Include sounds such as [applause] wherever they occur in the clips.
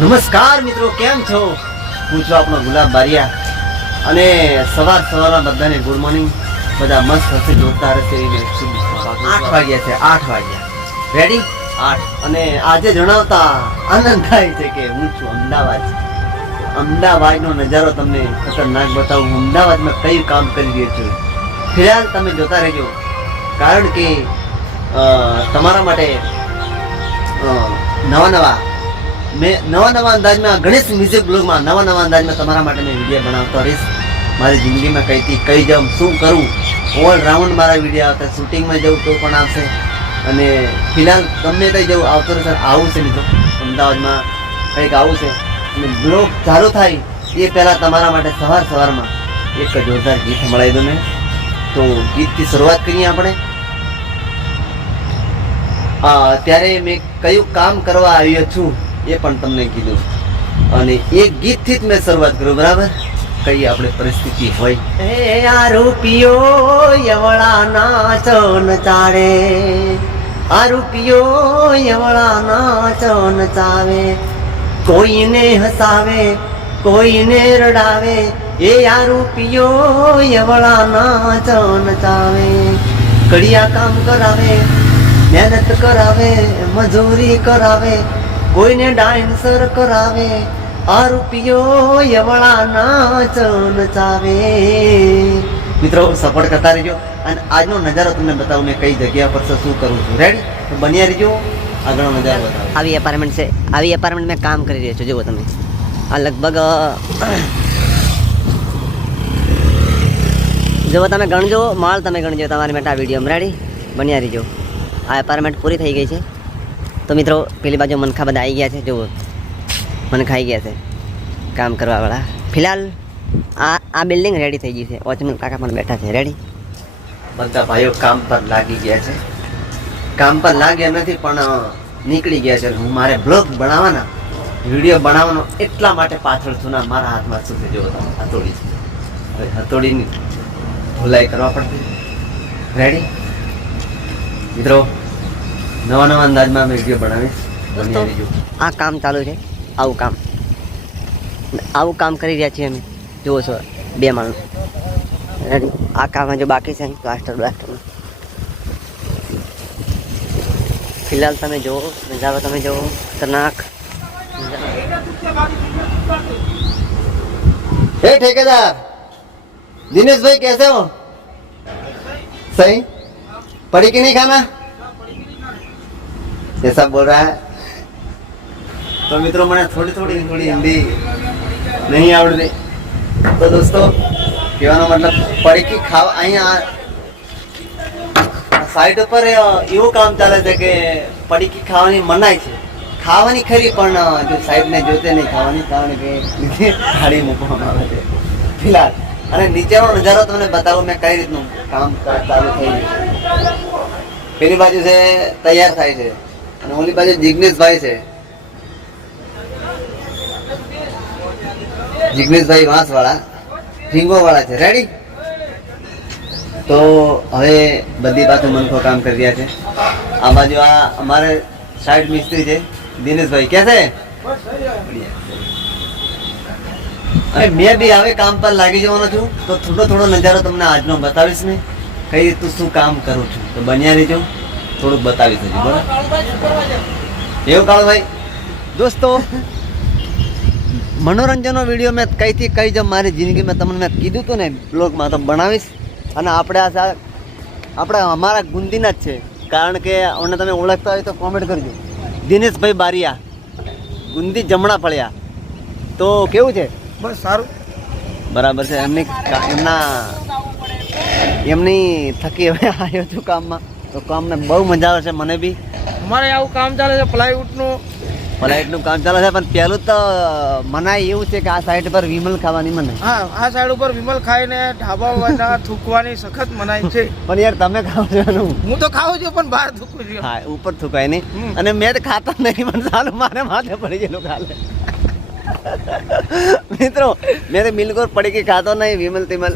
નમસ્કાર મિત્રો કેમ છો? હું છું આપણો ગુલાબ બારિયા. અને સવાર સવારમાં બધાને ગુડ મોર્નિંગ બધા મસ્ત હશે જોતા શુભ આઠ વાગ્યા છે આઠ વાગ્યા. રેડી આઠ. અને આજે જણાવતા આનંદ થાય છે કે હું છું અમદાવાદ. અમદાવાદનો નજારો તમને ખતરનાક બતાવું. હું અમદાવાદમાં કયું કામ કરી રહ્યો છું? ફિલહાલ તમે જોતા રહેજો. કારણ કે તમારા માટે નવા નવા મેં નવા નવા અંદાજમાં, ગણેશ મ્યુઝિક બ્લોગમાં નવા નવા અંદાજમાં તમારા માટે મેં વીડિયો બનાવતો રહીશ. મારી જિંદગીમાં કઈથી કઈ જમ, શું કરું ઓલ રાઉન્ડ મારા વીડિયો આવતા શૂટિંગમાં જવું તો પણ આવશે. અને ફિલહાલ ગમે ત્યાં જવું આવતો રહેશે આવું છે મિત્રો. અમદાવાદમાં કંઈક આવું છે. અને બ્લોગ ચાલુ થાય, એ પહેલાં તમારા માટે સવાર સવારમાં એક જોરદાર ગીત સંભળાવી દો મેં. તો ગીતથી શરૂઆત કરીએ આપણે. હા ત્યારે મેં કયું કામ કરવા આવ્યો છું? એ પણ તમને કીધું. અને એક ગીતથી જ મેં શરૂઆત કરું, બરાબર? કઈ આપણે પરિસ્થિતિ હોય. એ આ રૂપિયો યવળા નાચો નચાડે આ રૂપિયો યવળા નાચો નચાવે. કોઈને હસાવે, કોઈને રડાવે. એ આ રૂપિયો યવળા નાચો નચાવે. કડિયા કામ કરાવે, મહેનત કરાવે, મજૂરી કરાવે. કોઈને ડાન્સર કરાવે આ રૂપિયો યવળા નાચ નચાવે મિત્રો સપોર્ટ કરતા રહેજો. અને આજનો નજારો તમને બતાવું, મેં કઈ જગ્યા પર શું કરું છું. રેડી બન્યા રહેજો. આગળનો નજારો બતાવો. આવી એપાર્ટમેન્ટ છે. આવી એપાર્ટમેન્ટ મેં કામ કરી રહ્યો છું. જુઓ તમે. આ લગભગ જુઓ તમે ગણજો. માલ તમે ગણજો તમારી માટે આ વીડિયો રેડી બન્યા રહીજો. આ એપાર્ટમેન્ટ પૂરી થઈ ગઈ છે. તો મિત્રો, પેલી બાજુ મનખા બધા આવી ગયા છે, જુઓ. મનખા આવી ગયા છે, કામ કરવાવાળા. ફિલહાલ આ આ બિલ્ડિંગ રેડી થઈ ગઈ છે. વોચમેન કાકા પણ બેઠા છે. રેડી બધા ભાઈઓ કામ પર લાગી ગયા છે. કામ પર લાગ્યા નથી, પણ નીકળી ગયા છે. હું મારે બ્લોગ બનાવવાના વીડિયો બનાવવાનો એટલા માટે પાછળ છું ના મારા હાથમાં શું છે જો તમે, હથોડી. હવે હથોડીની ધોલાઈ કરવા પડતી રેડી મિત્રો નવા નવા અંદાજમાં અમે વીડિયો બનાવીશ. આ કામ ચાલુ છે. આવું કામ. આવું કામ કરી રહ્યા છીએ અમે. જુઓ છો બે માણસ. આ કામ હજુ બાકી છે પ્લાસ્ટર બ્લાસ્ટરનું ફિલહાલ તમે જુઓ નજારો તમે જુઓ ખતરનાક. હે ઠેકેદાર દિનેશભાઈ કેસે હો? સહી? પડી કે નહીં ખાના? खाना ऐसा बोल रहा है તો મિત્રો મને થોડી થોડી થોડી હિન્દી નહીં આવડતી તો દોસ્તો કહેવાનો મતલબ પડીકી ખાવા અહીંયા સાઈડ ઉપર અ, એવું કામ ચાલે છે કે પડીકી ખાવાની મનાય છે ખાવાની ખરી પણ અ, જો સાહેબને જોતે નહીં ખાવાની કારણ કે નીચે ગાડી મૂકવામાં આવે છે ફિલહાલ અને નીચેનો નજારો તમને બતાવું મેં કઈ રીતનું કામ કા- ચાલુ થઈ ગયું છે. પેલી બાજુ છે તૈયાર થાય છે અને ઓલી બાજુ જિગ્નેશભાઈ છે. જિગ્નેશભાઈ વાંસવાળા વાળા છે. રેડી તો હવે બધી બાજુ મનખો કામ કરી રહ્યા છે. આ બાજુ આ અમારે સાઈડ મિસ્ત્રી છે, દિનેશભાઈ. ક્યાં છે? અને મેં બી હવે કામ પર લાગી જવાનો છું. તો થોડો થોડો નજારો તમને આજનો બતાવીશ ને. કઈ રીતનું શું કામ કરું છું. તો બન્યા રહેજો. થોડુંક બતાવીશ હજી બરાબર? એવું કાળુભાઈ? દોસ્તો મનોરંજનનો વીડિયો મેં કઈથી કઈ જ મારી જિંદગીમાં તમને મેં કીધું હતું ને બ્લોગમાં તો બનાવીશ. અને આપણે આ આપણે અમારા ગુંદીના જ છે. કારણ કે અમને તમે ઓળખતા હોય તો કોમેન્ટ કરજો. દિનેશભાઈ બારિયા ગુંદી જમણા ફળ્યા. તો કેવું છે? બસ સારું. બરાબર છે. એમની એમના એમની થકી હવે આવ્યો છું કામમાં. તો કામ ને બહુ મજા આવે છે મને બી. અમારે આવું કામ ચાલે છે પ્લાયવુડનું નું. કામ ચાલે છે પણ પહેલું તો મનાય એવું છે કે આ સાઈડ પર વિમલ ખાવાની મને. હા આ સાઈડ ઉપર વિમલ ખાઈને ઢાબા વાળા [laughs] થૂકવાની સખત મનાઈ છે. પણ યાર તમે ખાવ છો હું તો ખાઉં છું પણ બહાર થૂકું છું. હા ઉપર થૂકાય નહીં. અને મેં તો ખાતા નહીં પણ સારું મારે માથે પડી ગયેલું કાલે મિત્રો, મેં તો બિલકુલ પડી કે ખાતો નહીં, વિમલ તિમલ.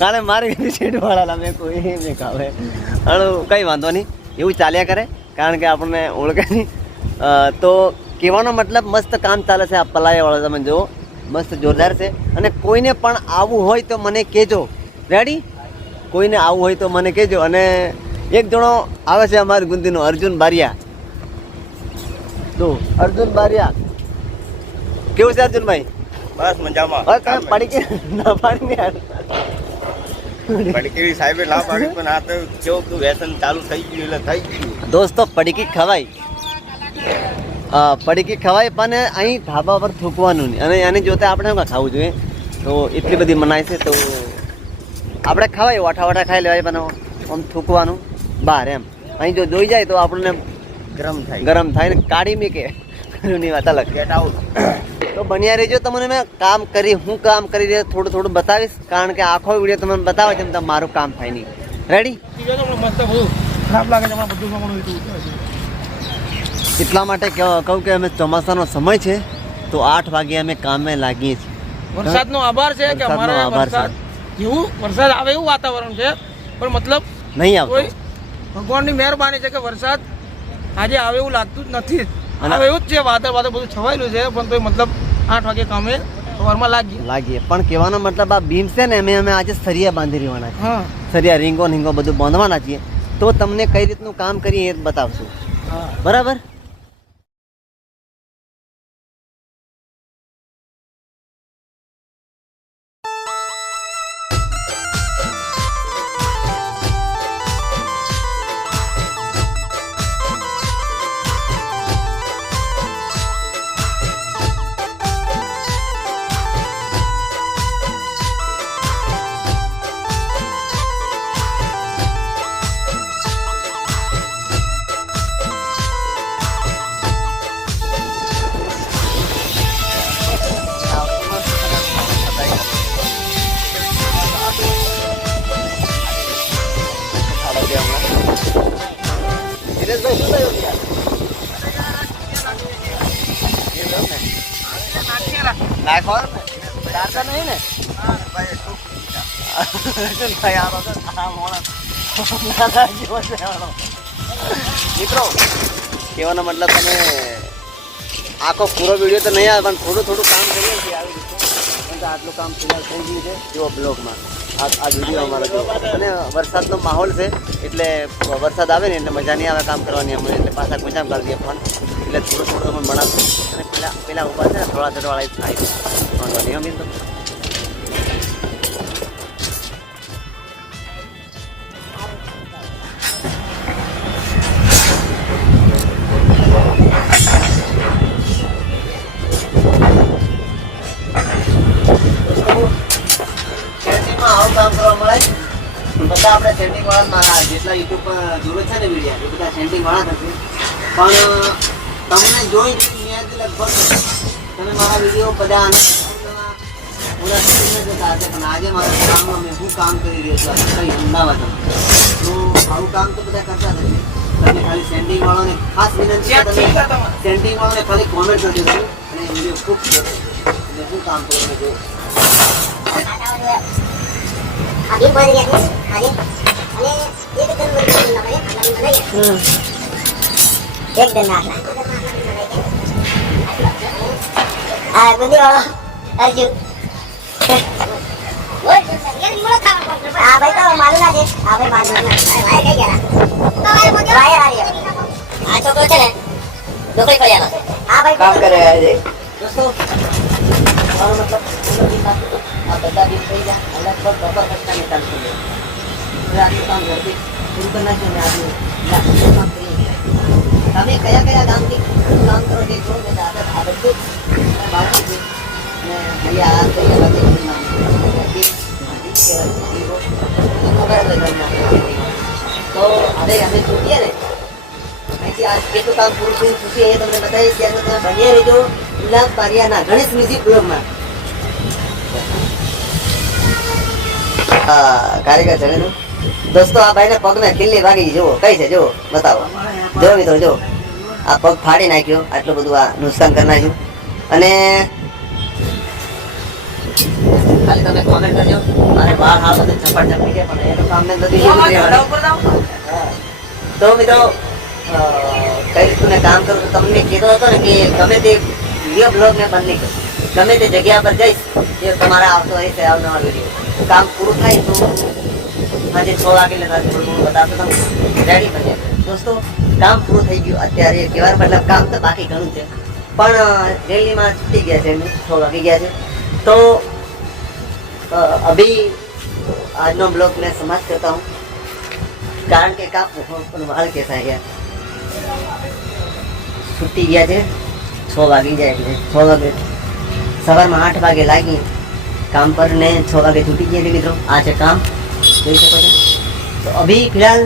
કારણ મારી સીટ વાળા મેં કોઈ મેં ખાવે. અને કંઈ વાંધો નહીં, એવું ચાલ્યા કરે, કારણ કે આપણને ઓળખે નહીં. તો કહેવાનો મતલબ મસ્ત કામ ચાલે છે આ પલાયાવાળો, તમે જુઓ. મસ્ત જોરદાર છે. અને કોઈને પણ આવવું હોય તો મને કહેજો. રેડી કોઈને આવવું હોય તો મને કહેજો. અને એક જણો આવે છે અમારી ગુંદીનો, અર્જુન બારિયા. જો, અર્જુન બારિયા. કેવું છે અર્જુનભાઈ? બસ મજામાં. હવે તમે કે ના પાડી ને યાર. પડકેરી સાહેબે ના પાડી પણ આ તો કેવું કે વ્યસન ચાલુ થઈ ગયું એટલે થઈ ગયું. દોસ્તો પડીકી ખવાય. પડીકી ખવાય પણ અહીં ધાબા પર થૂકવાનું નહીં. અને એની જોતે આપણે શું ખાવું જોઈએ? તો એટલી બધી મનાય છે તો આપણે ખવાય વાઠા વાઠા ખાઈ લેવાય પણ આમ થૂકવાનું. બહાર એમ. અહીં જો જોઈ જાય તો આપણને ગરમ થાય. ગરમ થાય ને કાઢી મીકે. ની વાત અલગ. ગેટ આઉટ તો બન્યા રહેજો તમને મેં કામ કરી હું કામ કરી રહ્યો થોડું થોડું બતાવીશ કારણ કે આખો વીડિયો તમને બતાવે છે તમે મારું કામ થાય નહીં. રેડી ખરાબ લાગે છે બધું સામાન એટલા માટે કહું કહું કે અમે ચોમાસાનો સમય છે તો આઠ વાગે અમે કામે લાગીએ છીએ. વરસાદનો આભાર છે કે અમારે વરસાદ જેવું વરસાદ આવે એવું વાતાવરણ છે પણ મતલબ નહીં આવતો. ભગવાનની મહેરબાની છે કે વરસાદ આજે આવે એવું લાગતું જ નથી. અને- એવું જ છે વાદળ વાદળ બધું છવાયેલું છે પણ તોય મતલબ આઠ વાગે કામે સવારમાં લાગીએ. લાગીએ. પણ કહેવાનો મતલબ આ બીમ છે ને અમે અમે આજે સરિયા બાંધી રહેવાના સરિયા રીંગો રીંગો બધું બાંધવાના છીએ. તો તમને કઈ રીતનું કામ કરીએ એ જ બતાવશું બરાબર? દિનેશભાઈ શું થયું યાર? નાખવાનું ને નહીં ને મિત્રો, કહેવાનો મતલબ તમે આખો પૂરો વીડિયો તો નહીં આવે, પણ થોડું થોડું કામ કરીએ આવી રીતે આટલું કામ ફિલહાલ થઈ ગયું છે, જુઓ બ્લોગમાં આ આ વીડિયો અમારો જો અને વરસાદનો માહોલ છે, એટલે વરસાદ આવે ને એટલે મજા નહીં આવે કામ કરવાની અમને એટલે પાછા ગુજામ કરી દઈએ ફોન. એટલે થોડું થોડું અમે બનાવશું અને પેલા પેલા ઊભા છે ને થોડા થોડા થાય વાંધો સેટિંગ વાળા મારા જેટલા યુટ્યુબ પર જોવે છે ને વિડીયા એ બધા સેન્ટિંગ વાળા થશે પણ તમને જોઈ મેં લગભગ તમે મારા વીડિયો બધા પણ આજે મારા કામમાં મેં શું કામ કરી રહ્યો છું? કઈ અમદાવાદ તો આવું કામ તો બધા કરતા નથી તમે ખાલી સેન્ટિંગ વાળાને ખાસ વિનંતી છે તમે સેન્ટિંગ વાળાને ખાલી કોમેન્ટ કરજો અને વીડિયો ખૂબ મેં શું કામ કરો તમે एकदम नाक आ गुदी वाला अर्जुन आ भाई तो मालूम ना दे आ भाई बात ना भाई क्या कह रहा भाई आ रही है आ तो कुछ नहीं नौकरी कर जाना आ भाई काम कर रहा है जी दोस्तों और मतलब अब बता दीजिए अल्लाह को बहुत अच्छा निकाल के પછી કામ ઘરથી પૂરું કરી નાખ્યું ને આજનું લાસ્ટનું કામ કરીએ તમે કયા કયા ગામથી કામ કરો તે કહો ને આ આ છે અને અહીંયા આ કઈ છે. છે. તો હવે અમે છૂટીએ ને અહીંથી આ કેટલું કામ પૂરું એ તમને બતાવીશ ત્યાં તમે ભણ્યા રહેજો ગુલાબ બારિયાના ગણેશ મ્યુઝિક બ્લોગમાં હા કારીગર છે ને દોસ્તો આ ભાઈને પગને ખીલ્લી વાગી જુઓ કઈ છે જુઓ બતાવો. જો મિત્રો જો આ પગ ફાડી નાખ્યો આટલું બધું આ નુકસાન કરી નાખ્યું અને ખાલી તમે કોમેન્ટ કરજો. મારે બાર હાલ બધું ચપટ ચપી ગયા પણ એનું કામ નથી તો મિત્રો કઈ રીતનું કામ કરું તમને કીધો હતો ને કે ગમે તે વીડિયો બ્લોગ ને બંધ નહીં કરું ગમે તે જગ્યા પર જઈશ એ તમારા આવતો રહેશે આવનારા વીડિયો. કામ પૂરું થાય તો આજે છ વાગે લેતા થોડું બતાવતો રેડી બની દોસ્તો, કામ પૂરું થઈ ગયું. અત્યારે તહેવાર મતલબ કામ તો બાકી ઘણું છે. પણ રેલીમાં છૂટી ગયા છે છ વાગી ગયા છે. તો અભી આજનો બ્લોગ મેં સમાપ્ત કરતા હું. કારણ કે કામ પણ વાળ કેસા ગયા. છૂટી ગયા છે. છ વાગી જાય એટલે છ વાગે. સવારમાં આઠ વાગે લાગી. કામ પર ને છ વાગે છૂટી ગયા છે મિત્રો. આ છે કામ. જોઈ શકો છો? તો અભી ફિલહાલ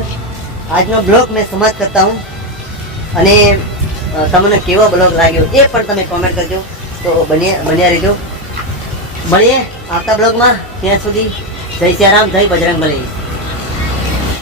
આજનો બ્લોગ મેં સમાપ્ત કરતા હું. અને તમને કેવો બ્લોગ લાગ્યો એ પણ તમે કોમેન્ટ કરજો. તો બન્યા બન્યા રહેજો. મળીએ આવતા બ્લોગમાં. ત્યાં સુધી જય સિયારામ, જય બજરંગ બલી